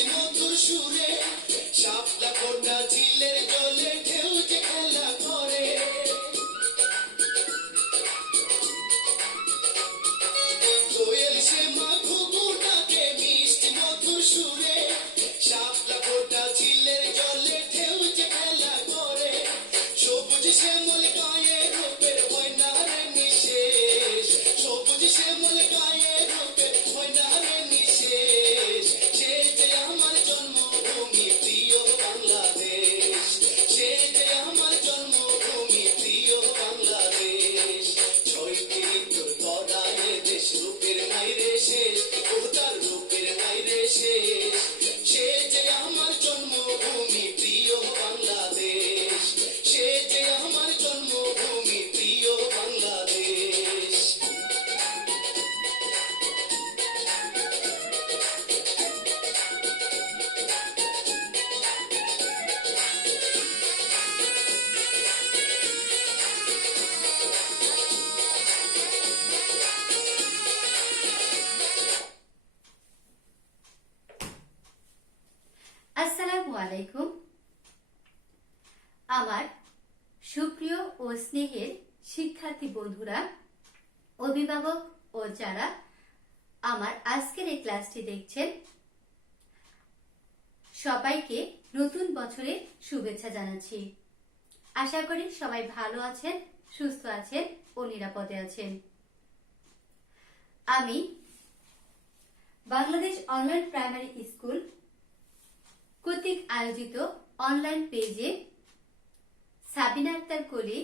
মিষ্টি মধুর সুরে শাপলা ফোটা ঝিলের জলে ঢেউ যে খেলা করে কোয়েল সে মা ঘুঘু ডাকে মিষ্টি মধুর সুরে শাপলা ফোটা ঝিলের জলে ঢেউ যে খেলা করে সবুজ শ্যামল গায়ে রূপের হয় না রে নিশেষ সবুজ শ্যামল গায়ে রূপের হয় না রে নিশেষ সে যে আমার জন্মভূমি প্রিয় বাংলাদেশ সে যে আমার জন্মভূমি প্রিয় বাংলাদেশ ছয় ঋতুর তরায় দেশ রূপের নাই রে শেষ ও তার রূপের নাই রে শেষ সে যে আমার জন্মভূমি প্রিয় বাংলাদেশ সে যে আমার জন্মভূমি প্রিয় বাংলাদেশ আসসালামু আলাইকুম। আমার সুপ্রিয় ও স্নেহের শিক্ষার্থী বন্ধুরা, অভিভাবক ও যারা আমার আজকের এই ক্লাসটি দেখছেন, সবাইকে নতুন বছরের শুভেচ্ছা জানাচ্ছি। আশা করি সবাই ভালো আছেন, সুস্থ আছেন ও নিরাপদে আছেন। আমি বাংলাদেশ অনলাইন প্রাইমারি স্কুল কর্তৃক আয়োজিত অনলাইন পেজে সাবিনা আক্তার কলি,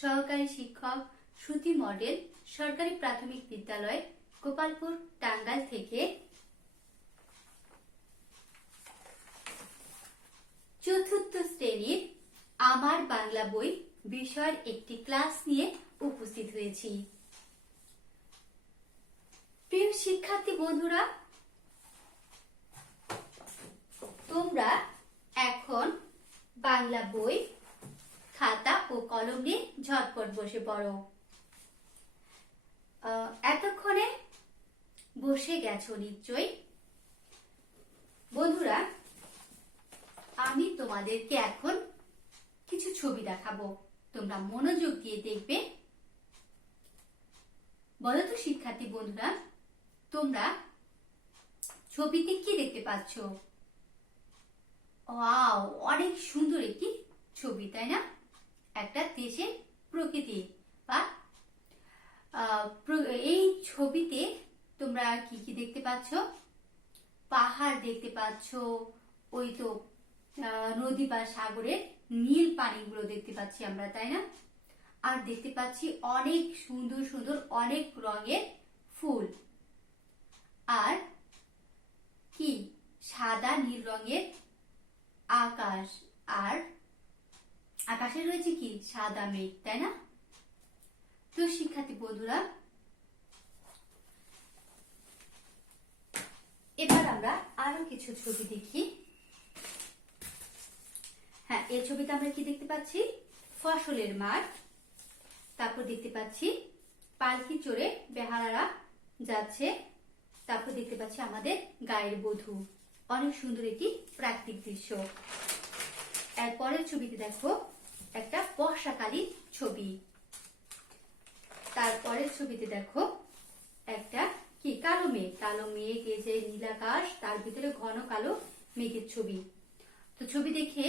সহকারী শিক্ষক, শ্রুতি মডেল সরকারি প্রাথমিক বিদ্যালয়, গোপালপুর, টাঙ্গাইল থেকে চতুর্থ শ্রেণীর আমার বাংলা বই বিষয়ের একটি ক্লাস নিয়ে উপস্থিত হয়েছি। প্রিয় শিক্ষার্থী বন্ধুরা, তোমরা এখন বাংলা বই, খাতা ও কলম নিয়ে ঝটপট বসে পড়ো। এতক্ষণে বসে গেছো নিশ্চয়ই। বন্ধুরা, আমি তোমাদেরকে এখন কিছু ছবি দেখাবো, তোমরা মনোযোগ দিয়ে দেখবে। বলো তো শিক্ষার্থী বন্ধুরা, তোমরা ছবিতে কি দেখতে পাচ্ছ? ওয়াও, অনেক সুন্দর একটি ছবি, তাই না? একটা দেশের প্রকৃতি বা এই ছবিতে তোমরা কি কি দেখতে পাচ্ছ? পাহাড় দেখতে পাচ্ছ, ওই তো নদী বা সাগরের নীল পানিগুলো দেখতে পাচ্ছি আমরা, তাই না? আর দেখতে পাচ্ছি অনেক সুন্দর সুন্দর অনেক রঙের ফুল, আর কি সাদা নীল রঙের আকাশ, আর আকাশে রয়েছে কি সাদা মেঘ, তাই না? তো শিক্ষার্থী বন্ধুরা, এবার আমরা আরো কিছু ছবি দেখি। হ্যাঁ, এই ছবিতে আমরা কি দেখতে পাচ্ছি? ফসলের মাঠ, তারপর দেখতে পাচ্ছি পালকি চড়ে বেহারারা যাচ্ছে, তারপর দেখতে পাচ্ছি আমাদের গায়ের বধূ। অনেক সুন্দর একটি প্রাকৃতিক দৃশ্য। এরপরের ছবিতে দেখো একটা বর্ষাকালীন ছবি। তারপরের ছবিতে দেখো একটা কি কালো মেঘ, কালো মেঘ, এই যে নীল আকাশ, তার ভিতরে ঘন কালো মেঘের ছবি। তো ছবি দেখে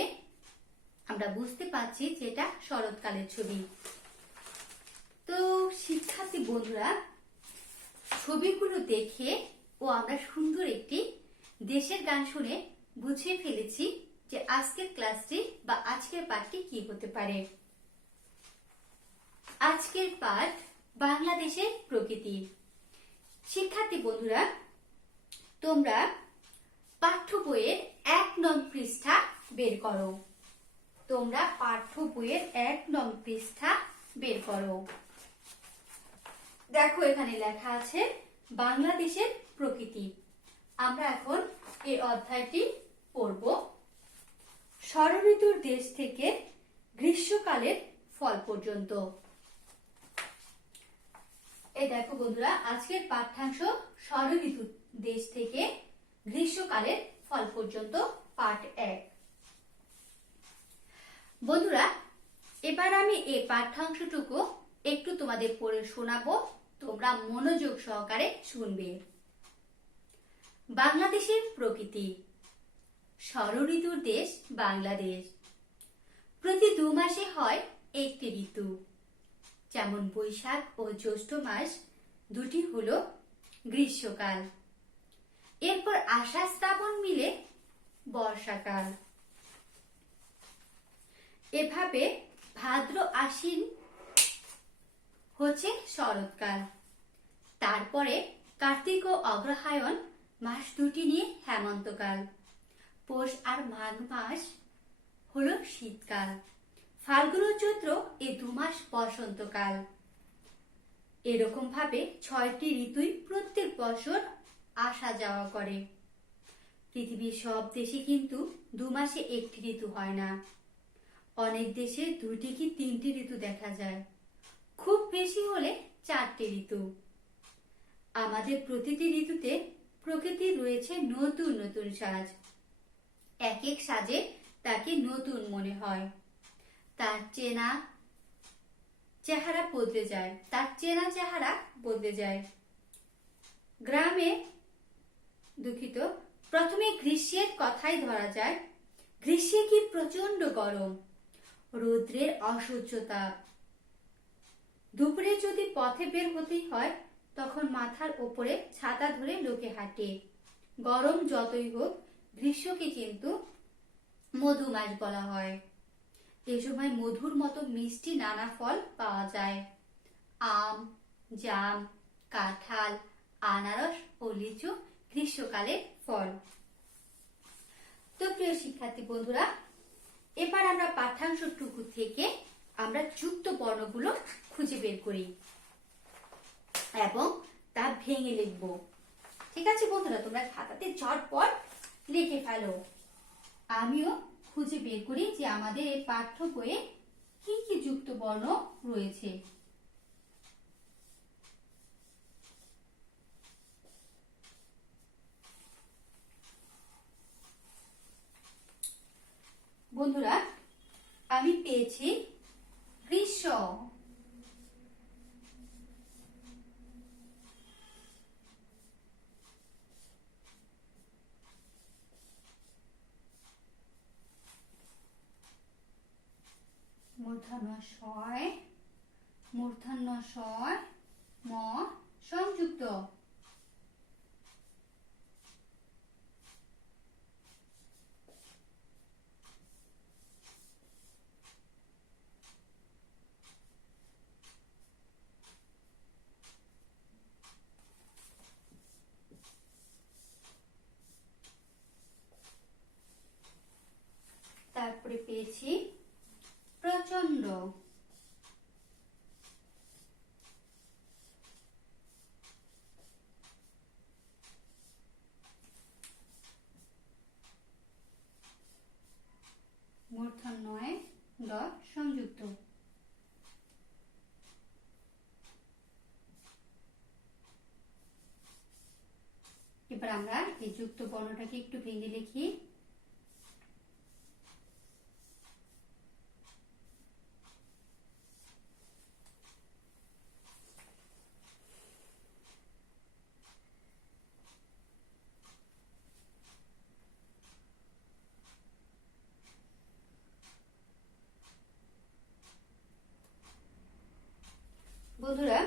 আমরা বুঝতে পারছি যে এটা শরৎকালের ছবি। তো শিক্ষার্থী বন্ধুরা, ছবিগুলো দেখে ও আমরা সুন্দর একটি দেশের গান শুনে বুঝে ফেলেছি যে আজকের ক্লাসটি বা আজকের পাঠটি কি হতে পারে। আজকের পাঠ বাংলাদেশের প্রকৃতি। শিক্ষার্থী বন্ধুরা, তোমরা পাঠ্য বইয়ের 1 নং পৃষ্ঠা বের করো। তোমরা পাঠ্য বইয়ের 1 নং পৃষ্ঠা বের করো। দেখো এখানে লেখা আছে বাংলাদেশের প্রকৃতি। আমরা এখন এই অধ্যায়টি পড়ব। ষড়ঋতুর দেশ থেকে গ্রীষ্মকালের ফল পর্যন্ত। এই দেখো বন্ধুরা, আজকের পাঠ্যাংশ ষড়ঋতু দেশ থেকে গ্রীষ্মকালের ফল পর্যন্ত পাঠ 1। বন্ধুরা, এবার আমি এই পাঠ্যাংশটুকু একটু তোমাদের পড়ে শোনাবো, তোমরা মনোযোগ সহকারে শুনবে। বাংলাদেশের প্রকৃতি। ষড়ঋতুর দেশ বাংলাদেশ। প্রতি 2 মাসে হয় একটি ঋতু, যেমন বৈশাখ ও জ্যৈষ্ঠ মাস দুটি হলো গ্রীষ্মকাল। এরপর আষাঢ় শ্রাবণ মিলে বর্ষাকাল। এভাবে ভাদ্র আশ্বিন হচ্ছে শরৎকাল। তারপরে কার্তিক ও অগ্রহায়ণ মাস দুটি নিয়ে হেমন্তকাল। পৌষ আর মাঘ মাস হলো শীতকাল। ফাল্গুন ও চৈত্র এই 2 মাস বসন্তকাল। এরকম ভাবে 6টি ঋতুই প্রত্যেক বছর আসা যাওয়া করে। পৃথিবীর সব দেশে কিন্তু 2 মাসে একটি ঋতু হয় না। অনেক দেশে 2টি কি 3টি ঋতু দেখা যায়, খুব বেশি হলে 4টি ঋতু। আমাদের প্রতিটি ঋতুতে প্রকৃতি রয়েছে নতুন নতুন সাজ। এক এক সাজে তাকে নতুন মনে হয়। তার চেনা চেহারা বদলে যায়। গ্রামে প্রথমে গ্রীষ্মের কথাই ধরা যায়। গ্রীষ্মে কি প্রচন্ড গরম, রৌদ্রের অসহ্য তাপ। দুপুরে যদি পথে বের হতেই হয়, তখন মাথার উপরে ছাতা ধরে লোকে হাঁটে। গরম যতই হোক, গ্রীষ্মকে কিন্তু মধু মাস বলা হয়। এ সময় মধুর মতো মিষ্টি নানা ফল পাওয়া যায়। আম, জাম, কাঁঠাল, আনারস ও লিচু গ্রীষ্মকালের ফল। তো প্রিয় শিক্ষার্থী বন্ধুরা, এবার আমরা পাঠ্যাংশটুকু থেকে আমরা যুক্ত বর্ণগুলো খুঁজে বের করি এবং তা ভেঙে লিখব। ঠিক আছে বন্ধুরা, তোমরা খাতাতে ঝটপট লিখে ফেলো। আমিও খুঁজে বের করি যে আমাদের এই পাঠ্য বইয়ে কি কি যুক্ত বর্ণ রয়েছে। বন্ধুরা, আমি পেয়েছি গ্রীষ্ম, মূর্ধন্য ষ ম সংযুক্ত। তারপরে পেয়েছি প্রচন্ড, মূর্ধন্যয় ড সংযুক্ত। এবার আমরা এই যুক্ত বর্ণটাকে একটু ভেঙে লিখি। বন্ধুরা,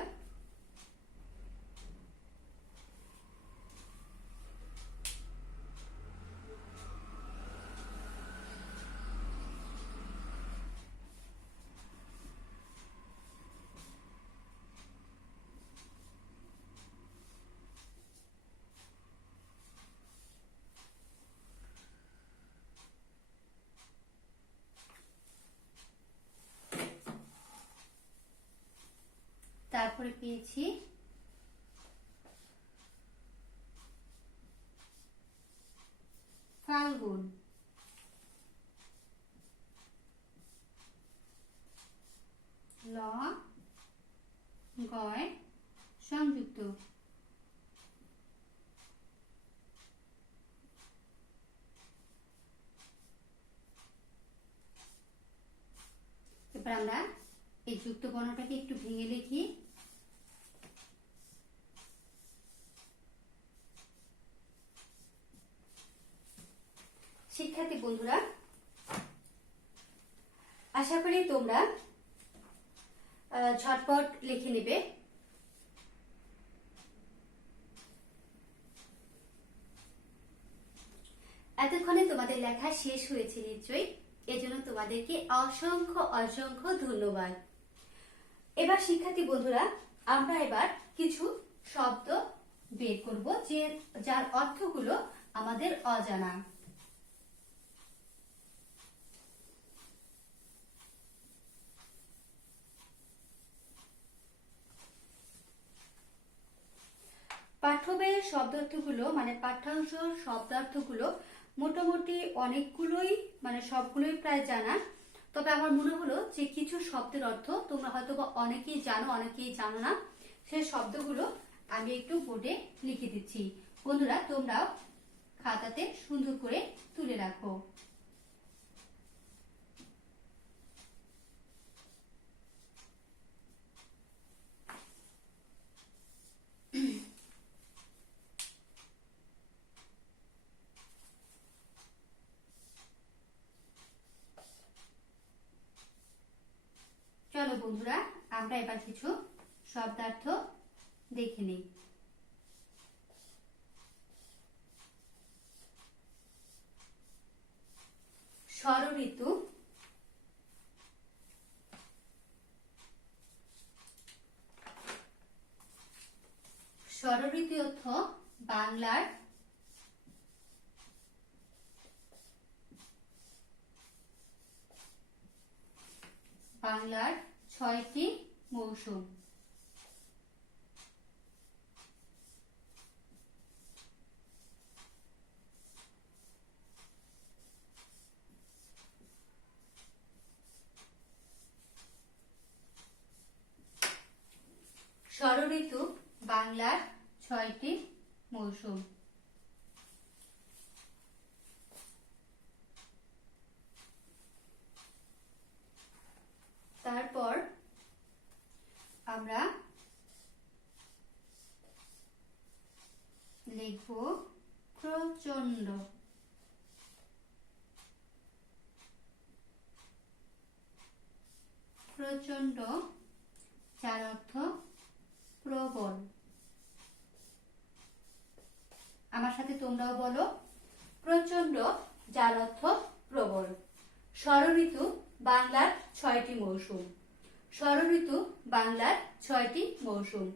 তারপরে পেয়েছি ফাল্গুন, ল গয় সংযুক্ত। এবার আমরা এই যুক্ত বর্ণটাকে একটু ভেঙে লিখি। শিক্ষার্থী বন্ধুরা, আশা করি তোমরা ঝটপট লিখে নেবে। এতক্ষণে তোমাদের লেখা শেষ হয়েছে নিশ্চয়ই, এজন্য তোমাদেরকে অসংখ্য অসংখ্য ধন্যবাদ। এবার শিক্ষার্থী বন্ধুরা, আমরা এবার কিছু শব্দ বের করব যার অর্থগুলো আমাদের অজানা। পাঠ্য বইয়ের শব্দার্থগুলো মানে পাঠ্যাংশ শব্দার্থগুলো মোটামুটি অনেকগুলোই মানে সবগুলোই প্রায় জানা। তবে আমার মনে হলো যে কিছু শব্দের অর্থ তোমরা হয়তো বা অনেকেই জানো, অনেকেই জানো না। সেই শব্দগুলো আমি একটু বোর্ডে লিখে দিচ্ছি। বন্ধুরা, তোমরাও খাতাতে সুন্দর করে তুলে রাখো। চলো বন্ধুরা, আমরা এবার কিছু শব্দার্থ দেখে নিই। ষড়ঋতু, ষড়ঋতু অর্থ বাংলার বাংলার 6টি মৌসুম। ষড়ঋতু বাংলার 6টি মৌসুম। তারপর আমরা লিখব প্রচন্ড। প্রচন্ড যার অর্থ প্রবল। আমার সাথে তোমরাও বলো, প্রচন্ড যার অর্থ প্রবল। ষড়ঋতু বাংলার 6টি মৌসুম। ষড়ঋতু বাংলার 6টি মৌসুম।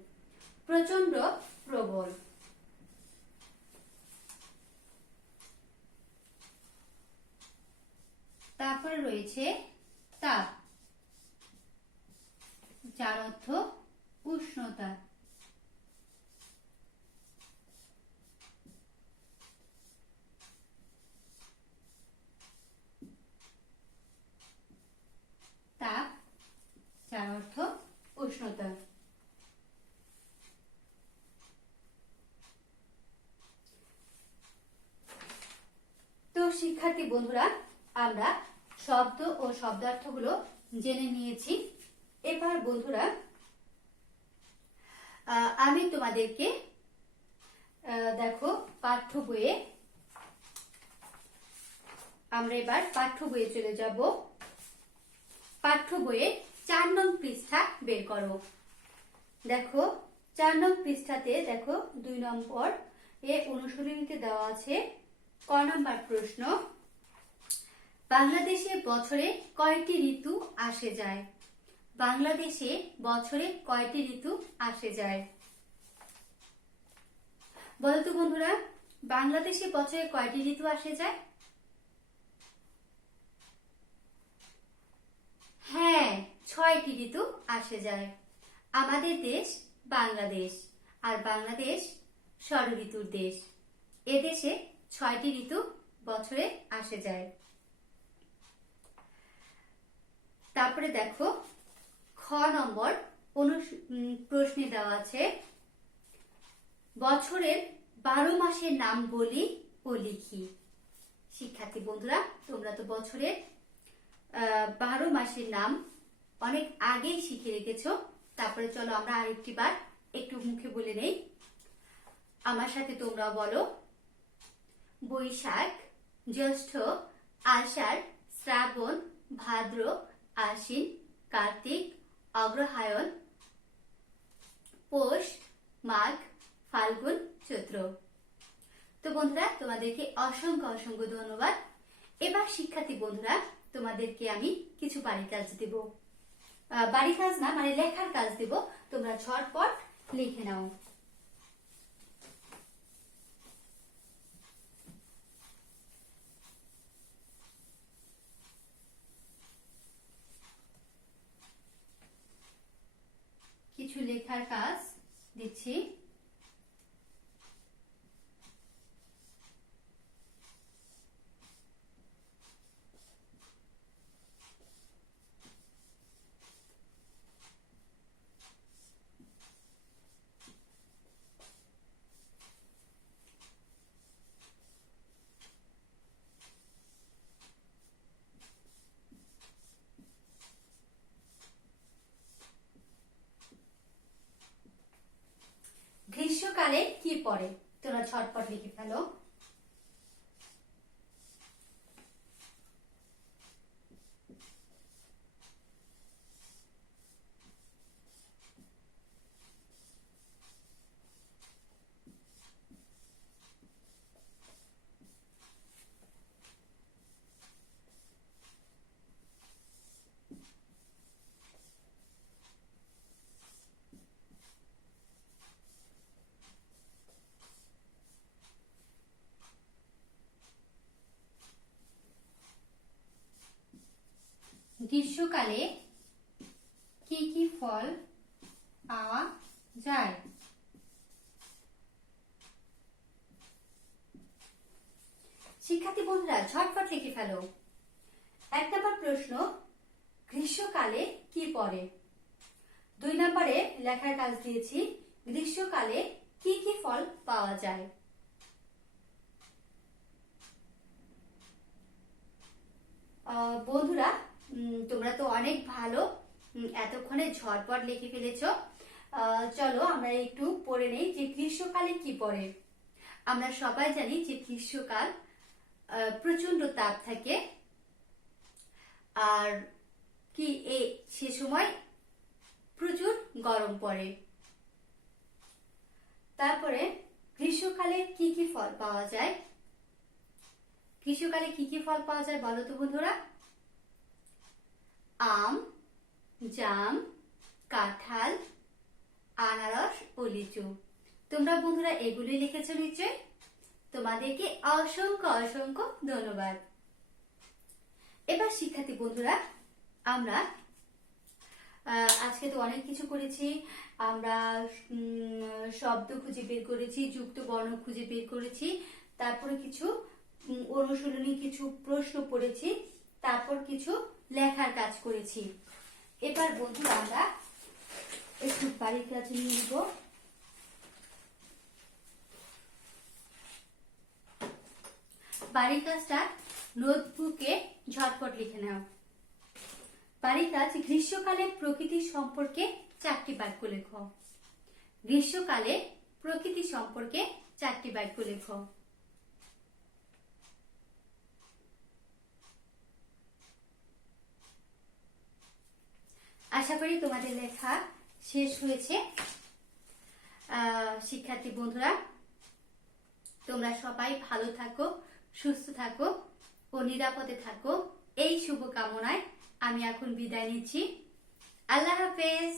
প্রচন্ড, প্রবল। তারপরে রয়েছে তাপ, যার অর্থ উষ্ণতা। তাপ যার অর্থ উষ্ণতা। তো শিক্ষার্থী বন্ধুরা, আমরা শব্দ ও শব্দার্থগুলো জেনে নিয়েছি। এবার বন্ধুরা, আমি তোমাদেরকে দেখো পাঠ্য বইয়ে, আমরা এবার পাঠ্য বইয়ে চলে যাব। পাঠ্য বইয়ে 4 নং পৃষ্ঠা বের করো। দেখো 4 নং পৃষ্ঠাতে দেখো 2 নম্বর অনুশীলনীতে দেওয়া আছে ক নাম্বার প্রশ্ন, বাংলাদেশে বছরে কয়টি ঋতু আসে যায়? বাংলাদেশে বছরে কয়টি ঋতু আসে যায়? বলো তো বন্ধুরা, বাংলাদেশে বছরে কয়টি ঋতু আসে যায়? হ্যাঁ, 6টি ঋতু আসে যায়। আমাদের দেশ বাংলাদেশ, আর বাংলাদেশ ষড়ঋতুর দেশ। এদেশে 6টি ঋতু বছরে আসে যায়। তারপরে দেখো খ নম্বর প্রশ্নে দেওয়া আছে, বছরের 12 মাসের নাম বলি ও লিখি। শিক্ষার্থী বন্ধুরা, তোমরা তো বছরের 12 মাসের নাম অনেক আগেই শিখে রেখেছো। তারপরে চলো আমরা আরেকটি বার একটু মুখে বলে নেই। আমার সাথে তোমরা বলো, বৈশাখ, জ্যৈষ্ঠ, আষাঢ়, শ্রাবণ, ভাদ্র, আশ্বিন, কার্তিক, অগ্রহায়ণ, পৌষ, মাঘ, ফাল্গুন, চৈত্র। তো বন্ধুরা, তোমাদেরকে অসংখ্য অসংখ্য ধন্যবাদ। এবার শিক্ষার্থী বন্ধুরা, তোমাদেরকে আমি কিছু বাড়ির কাজ দেব। বাড়ির কাজ না, মানে লেখার কাজ দেব। তোমরা ঝটপট লিখে নাও। কিছু লেখার কাজ দিচ্ছি। গ্রীষ্মকালে কি পড়ে? তোমরা ঝটপট লিখে ফেলো। গ্রীষ্মকালে কি কি ফল পাওয়া যায়? শিক্ষার্থী বন্ধুরা, ঝটপট লিখে ফেলো। 1 নম্বর প্রশ্ন, গ্রীষ্মকালে কি পড়ে? 2 নম্বরে লেখার কাজ দিয়েছি, গ্রীষ্মকালে কি কি ফল পাওয়া যায়? বন্ধুরা, তোমরা তো অনেক ভালো, এতক্ষণে ঝটপট লিখে ফেলেছো। চলো আমরা একটু পড়ে নেই যে গ্রীষ্মকালে কি পড়ে। আমরা সবাই জানি যে গ্রীষ্মকাল প্রচন্ড তাপ থাকে, আর কি সে সময় প্রচুর গরম পড়ে। তারপরে গ্রীষ্মকালে কি কি ফল পাওয়া যায়? গ্রীষ্মকালে কি কি ফল পাওয়া যায় বলো তো বন্ধুরা? আম, জাম, কাঁঠাল, আনারস ও লিচু। তোমরা বন্ধুরা এগুলি লিখেছো নিশ্চয়। তোমাদেরকে অসংখ্য অসংখ্য ধন্যবাদ। এবার শিক্ষার্থী বন্ধুরা, আমরা আজকে তো অনেক কিছু করেছি। আমরা শব্দ খুঁজে বের করেছি, যুক্ত বর্ণ খুঁজে বের করেছি, তারপরে কিছু অনুশীলনী, কিছু প্রশ্ন পড়েছি, তারপর কিছু লেখার কাজ করেছি। এবার বন্ধুরা আমরা একটু বাড়ির কাজ নিয়ে নিব। বাড়ির কাজটা নোটবুকে ঝটপট লিখে নাও। বাড়ির কাজ, গ্রীষ্মকালে প্রকৃতি সম্পর্কে 4টি বাক্য লেখো। গ্রীষ্মকালে প্রকৃতি সম্পর্কে 4টি বাক্য লেখো। আশা করি তোমাদের লেখা শেষ হয়েছে। শিক্ষার্থী বন্ধুরা, তোমরা সবাই ভালো থাকো, সুস্থ থাকো ও নিরাপদে থাকো, এই শুভকামনায় আমি এখন বিদায় নিচ্ছি। আল্লাহ হাফেজ।